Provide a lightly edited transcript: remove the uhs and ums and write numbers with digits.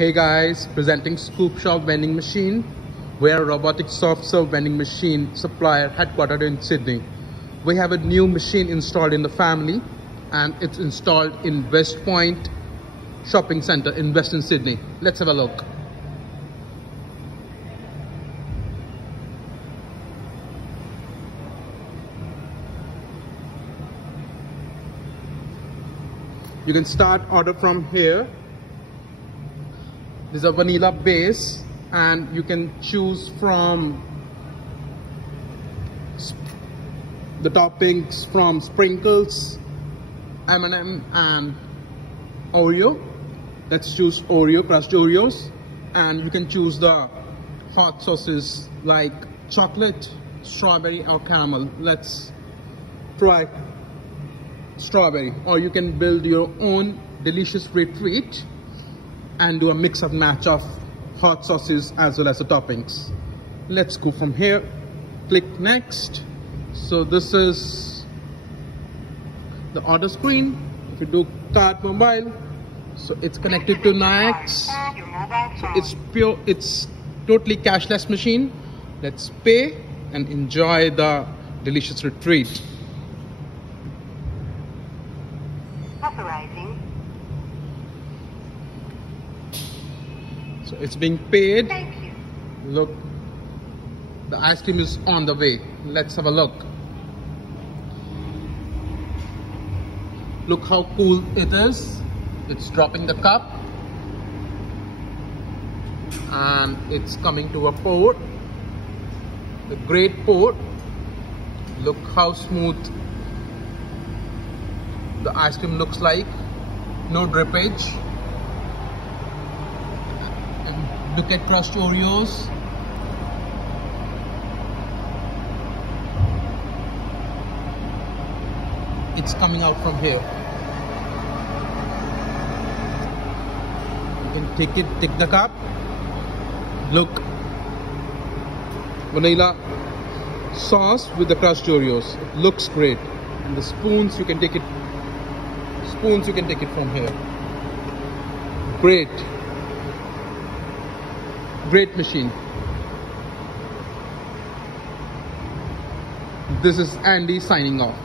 Hey guys, presenting Scoop Shop vending machine. We are a robotic soft serve vending machine supplier headquartered in Sydney. We have a new machine installed in the family and it's installed in West Point Shopping Center in Western Sydney. Let's have a look. You can start order from here. This is a vanilla base and you can choose from the toppings from sprinkles, M&M and Oreo. Let's choose Oreo, crushed Oreos, and you can choose the hot sauces like chocolate, strawberry or caramel. Let's try strawberry, or you can build your own delicious retreat and do a mix of match of hot sauces as well as the toppings. Let's go from here, click next. So this is the order screen. If you do card mobile, so it's connected to Nayax. So it's totally cashless machine. Let's pay and enjoy the delicious retreat. Authorizing. So it's being paid. Thank you. Look, the ice cream is on the way. Let's have a look. Look how cool it is. It's dropping the cup and it's coming to a pour. A great pour. Look how smooth the ice cream looks like. No drippage. And look at crushed Oreos. It's coming out from here. You can take the cup. Look, vanilla sauce with the crushed Oreos. It looks great. And the spoons, you can take it. Spoons, you can take it from here. Great machine. This is Andy signing off.